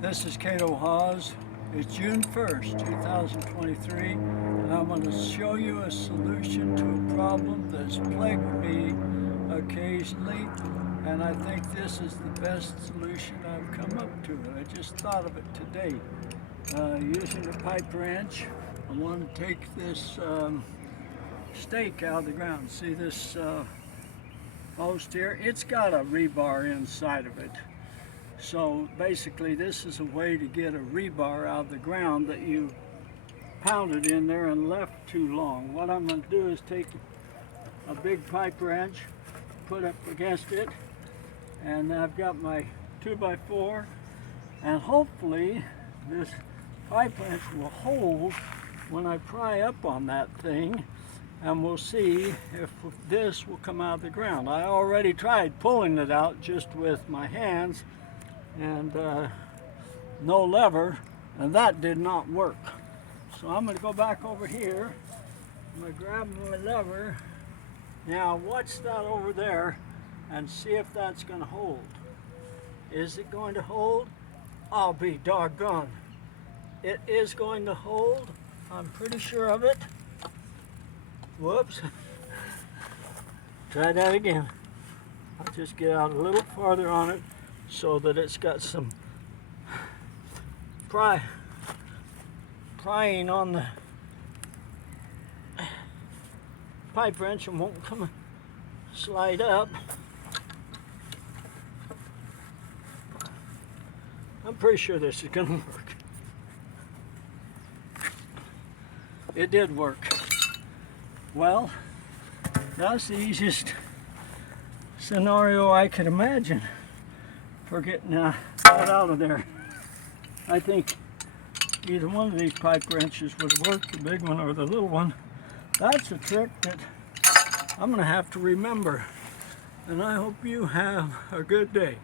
This is Cato Hawes. It's June 1st, 2023, and I'm going to show you a solution to a problem that's plagued me occasionally, and I think this is the best solution I've come up to. I just thought of it today. Using a pipe wrench, I want to take this stake out of the ground. See this post here? It's got a rebar inside of it. So basically this is a way to get a rebar out of the ground that you pounded in there and left too long. What I'm going to do is take a big pipe wrench, put up against it, and I've got my 2x4, and hopefully this pipe wrench will hold when I pry up on that thing, and we'll see if this will come out of the ground. I already tried pulling it out just with my hands and no lever, and that did not work. So I'm going to go back over here. I'm going to grab my lever. Now watch that over there and see if that's going to hold. Is it going to hold? I'll be doggone. It is going to hold. I'm pretty sure of it. Whoops. Try that again. I'll just get out a little farther on it so that it's got some prying on the pipe wrench and won't come slide up. I'm pretty sure this is going to work. It did work. Well, that's the easiest scenario I could imagine for getting that out of there. I think either one of these pipe wrenches would work, the big one or the little one. That's a trick that I'm going to have to remember, and I hope you have a good day.